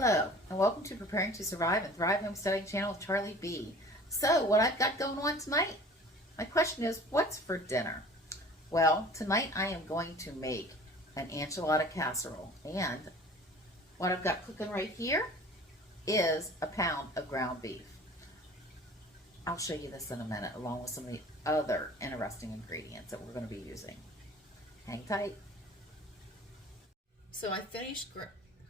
Hello, and welcome to Preparing to Survive and Thrive Homesteading channel with Charlie B. So, what I've got going on tonight? My question is, what's for dinner? Well, tonight I am going to make an enchilada casserole, and what I've got cooking right here is a pound of ground beef. I'll show you this in a minute, along with some of the other interesting ingredients that we're going to be using. Hang tight. So I finished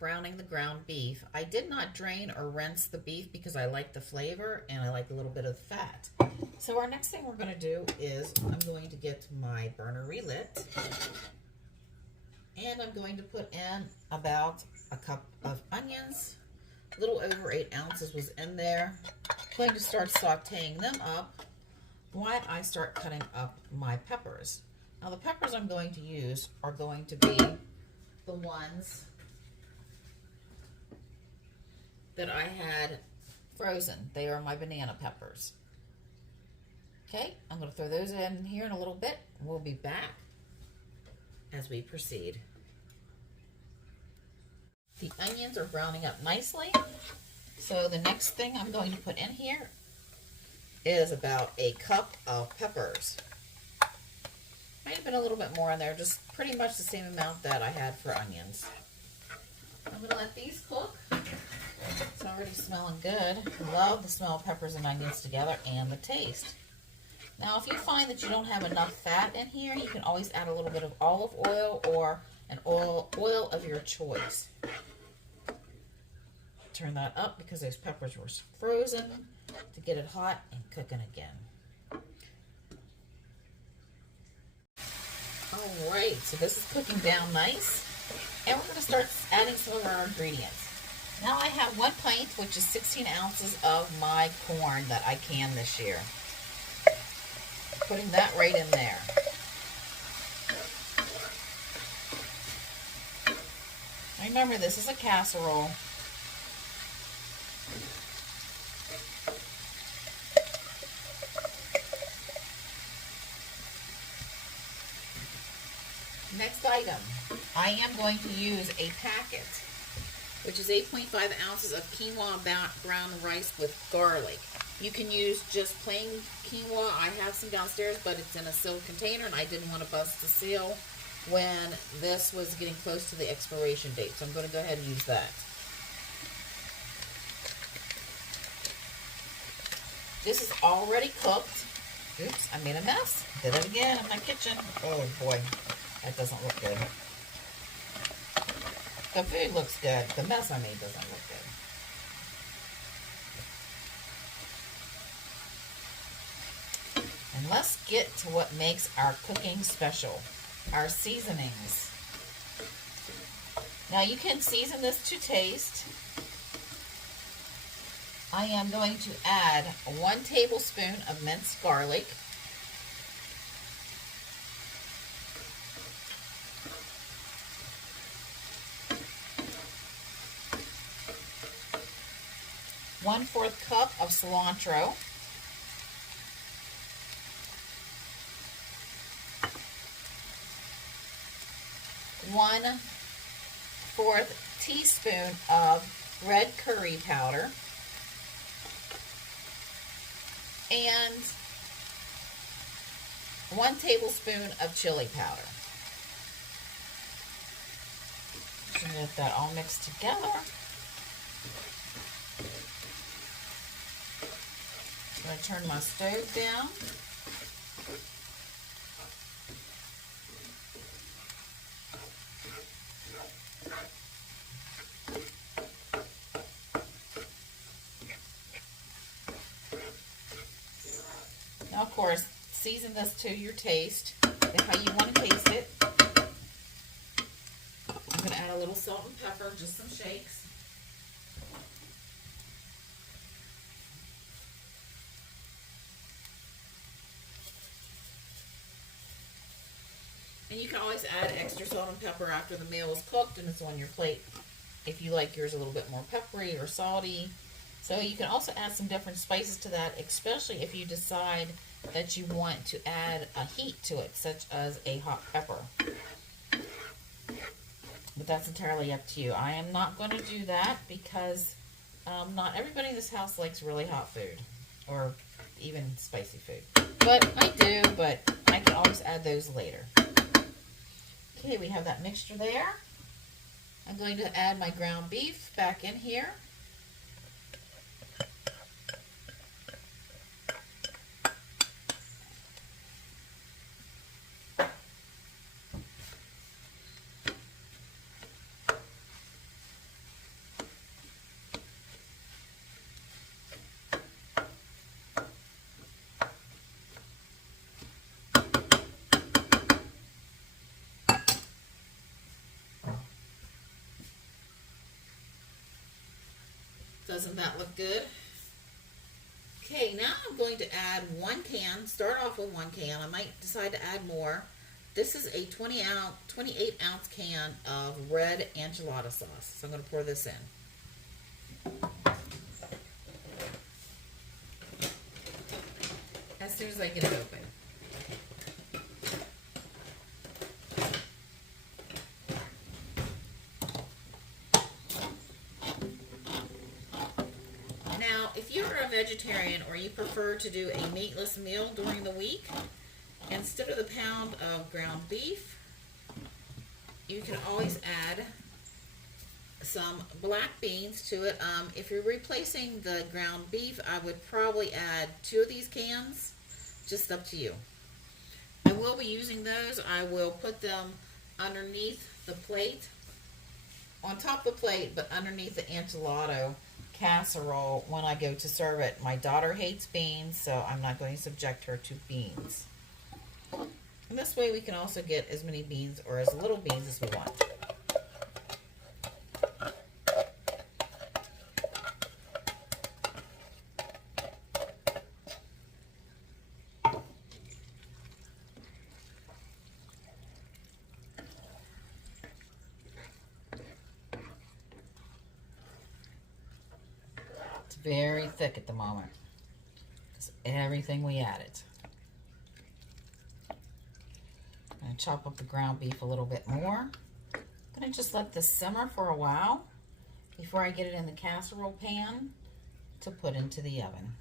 browning the ground beef. I did not drain or rinse the beef because I like the flavor and I like a little bit of the fat. So our next thing we're going to do is I'm going to get my burner relit, and I'm going to put in about a cup of onions. A little over 8 ounces was in there. I'm going to start sauteing them up while I start cutting up my peppers. Now the peppers I'm going to use are going to be the ones that I had frozen. They are my banana peppers. Okay, I'm going to throw those in here in a little bit. We'll be back as we proceed. The onions are browning up nicely. So the next thing I'm going to put in here is about a cup of peppers. Might have been a little bit more in there, just pretty much the same amount that I had for onions. I'm going to let these cook. It's already smelling good. Love the smell of peppers and onions together and the taste. Now, if you find that you don't have enough fat in here, you can always add a little bit of olive oil or an oil of your choice. Turn that up because those peppers were frozen to get it hot and cooking again. All right, so this is cooking down nice, and we're going to start adding some of our ingredients. Now I have 1 pint, which is 16 ounces of my corn that I canned this year. Putting that right in there. Remember, this is a casserole. Next item, I am going to use a packet, which is 8.5 ounces of quinoa brown rice with garlic. You can use just plain quinoa. I have some downstairs, but it's in a sealed container, and I didn't want to bust the seal when this was getting close to the expiration date. So I'm going to go ahead and use that. This is already cooked. Oops, I made a mess. Did it again in my kitchen. Oh boy, that doesn't look good. The food looks good. The mess I made doesn't look good. And let's get to what makes our cooking special. Our seasonings. Now you can season this to taste. I am going to add 1 tablespoon of minced garlic. One-4 cup of cilantro. 1/4 teaspoon of red curry powder. And 1 tablespoon of chili powder. Just get that all mixed together. I'm going to turn my stove down. Now, of course, season this to your taste, how you want to taste it. I'm going to add a little salt and pepper, just some shakes. And you can always add extra salt and pepper after the meal is cooked and it's on your plate if you like yours a little bit more peppery or salty. So you can also add some different spices to that, especially if you decide that you want to add a heat to it, such as a hot pepper. but that's entirely up to you. I am not going to do that because not everybody in this house likes really hot food or even spicy food. But I do, but I can always add those later. Okay, we have that mixture there. I'm going to add my ground beef back in here. Doesn't that look good? Okay, now I'm going to add 1 can. Start off with 1 can. I might decide to add more. This is a 28 ounce can of red enchilada sauce. So I'm going to pour this in. As soon as I get it open. If you're a vegetarian or you prefer to do a meatless meal during the week, instead of the pound of ground beef, you can always add some black beans to it. If you're replacing the ground beef, I would probably add 2 of these cans, just up to you. I will be using those. I will put them underneath the plate, on top of the plate, but underneath the enchilada casserole when I go to serve it. My daughter hates beans, so I'm not going to subject her to beans. And this way we can also get as many beans or as little beans as we want. Very thick at the moment. It's everything we added. I'm going to chop up the ground beef a little bit more. I'm going to just let this simmer for a while before I get it in the casserole pan to put into the oven.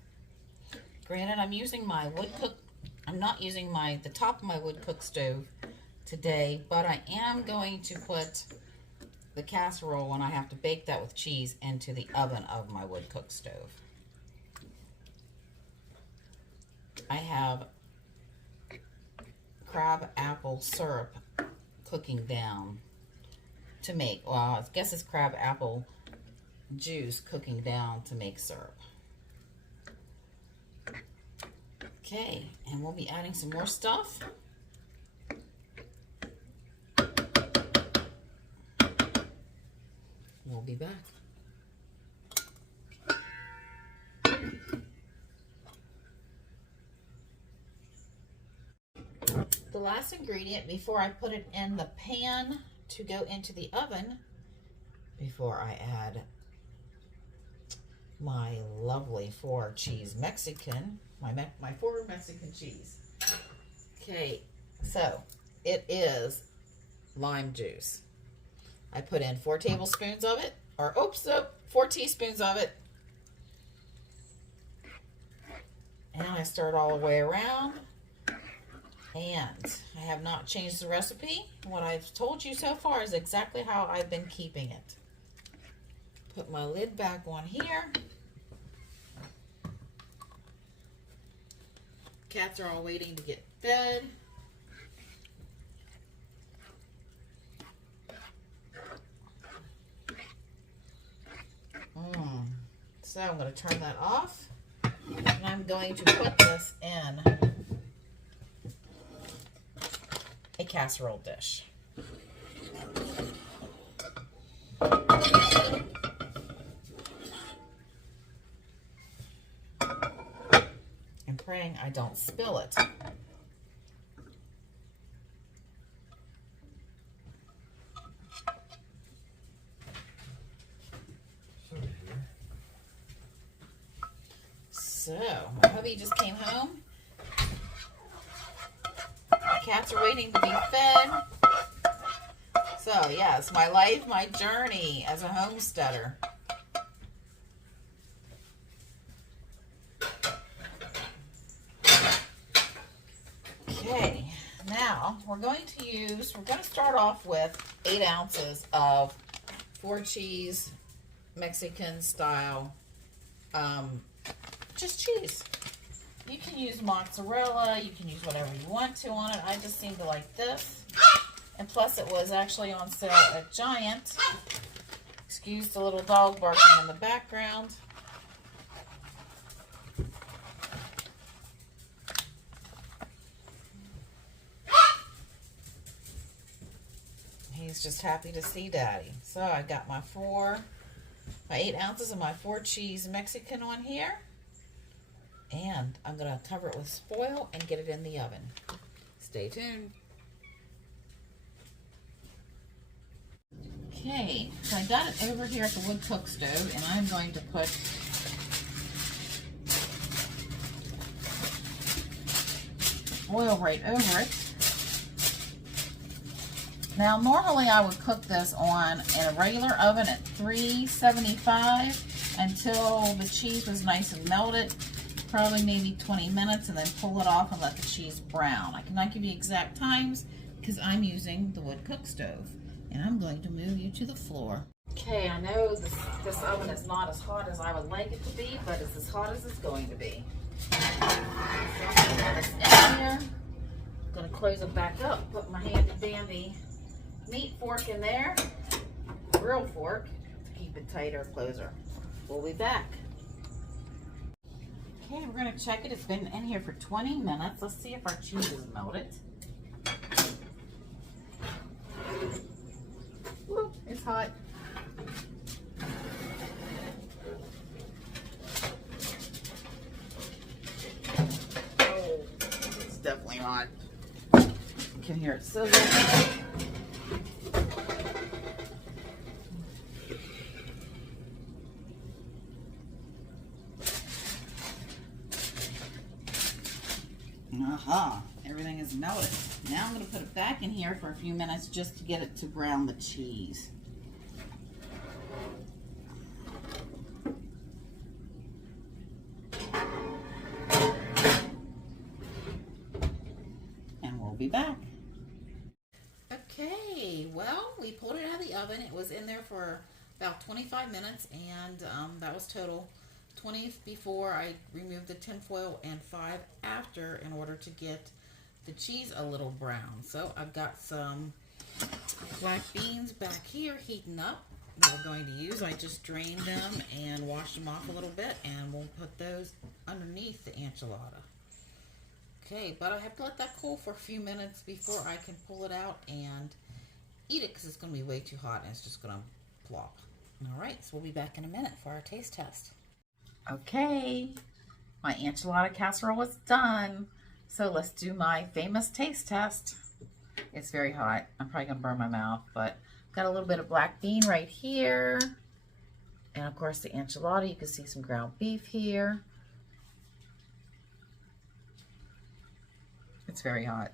Granted, I'm using my wood cook. I'm not using the top of my wood cook stove today, but I am going to put the casserole, when I have to bake that with cheese, into the oven of my wood cook stove. I have crab apple syrup cooking down to make, well, I guess it's crab apple juice cooking down to make syrup. Okay, and we'll be adding some more stuff. We'll be back. The last ingredient before I put it in the pan to go into the oven, before I add my lovely 4 cheese Mexican, my 4 Mexican cheese. Okay, so it is lime juice. I put in 4 tablespoons of it, or 4 teaspoons of it. And I stir it all the way around. And I have not changed the recipe. What I've told you so far is exactly how I've been keeping it. Put my lid back on here. Cats are all waiting to get fed. So I'm going to turn that off, and I'm going to put this in a casserole dish. I'm praying I don't spill it. So, my hubby just came home. The cats are waiting to be fed. So yes, my life, my journey as a homesteader. Okay, now we're going to start off with 8 ounces of 4-cheese Mexican style just cheese. You can use mozzarella, you can use whatever you want to on it. I just seem to like this. And plus it was actually on sale at Giant. Excuse the little dog barking in the background. He's just happy to see Daddy. So I got my 8 ounces of my 4-cheese Mexican on here. And I'm going to cover it with foil and get it in the oven. Stay tuned. Okay, so I got it over here at the wood cook stove, and I'm going to put oil right over it. Now, normally I would cook this in a regular oven at 375 until the cheese was nice and melted, probably maybe 20 minutes, and then pull it off and let the cheese brown. I cannot give you exact times because I'm using the wood cook stove. And I'm going to move you to the floor. Okay, I know this oven is not as hot as I would like it to be, but it's as hot as it's going to be. So I'm going to put this in here. I'm going to close it back up, put my handy dandy meat fork in there, grill fork, to keep it tighter, closer. We'll be back. Okay, we're going to check it. It's been in here for 20 minutes. Let's see if our cheese is melted. Woo, it's hot. Oh, it's definitely hot. You can hear it sizzle. Aha, everything is melted. Now I'm going to put it back in here for a few minutes just to get it to brown the cheese. And we'll be back. Okay, well, we pulled it out of the oven. It was in there for about 25 minutes, and that was total. 20 before I removed the tin foil and 5 after in order to get the cheese a little brown. So I've got some black beans back here heating up that we're going to use. I just drained them and washed them off a little bit, and we'll put those underneath the enchilada. Okay, but I have to let that cool for a few minutes before I can pull it out and eat it because it's going to be way too hot and it's just going to plop. All right, so we'll be back in a minute for our taste test. Okay, my enchilada casserole is done. So let's do my famous taste test. It's very hot. I'm probably gonna burn my mouth, but got a little bit of black bean right here. And of course the enchilada, you can see some ground beef here. It's very hot.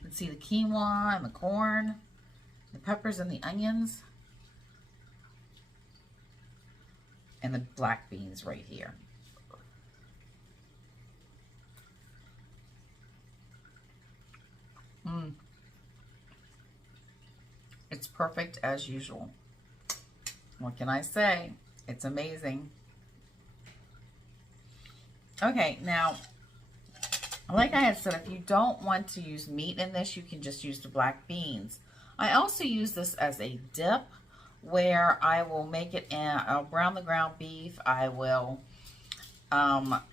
You can see the quinoa and the corn, the peppers and the onions. And the black beans right here. It's perfect as usual. What can I say? It's amazing. Okay, now, like I had said, if you don't want to use meat in this, you can just use the black beans. I also use this as a dip, where I will make it in, I'll brown the ground beef. I will also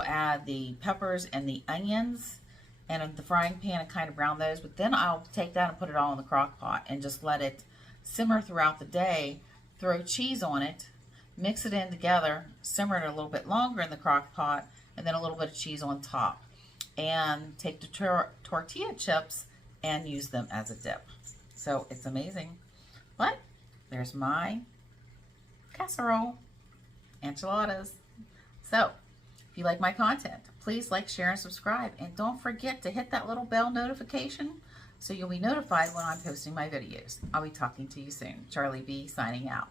add the peppers and the onions in the frying pan and kind of brown those. But then I'll take that and put it all in the crock pot and just let it simmer throughout the day. Throw cheese on it, mix it in together, simmer it a little bit longer in the crock pot, and then a little bit of cheese on top. And take the tortilla chips and use them as a dip. So it's amazing. But there's my casserole, enchiladas. So If you like my content, please like, share, and subscribe. And don't forget to hit that little bell notification so you'll be notified when I'm posting my videos. I'll be talking to you soon. Charlie B signing out.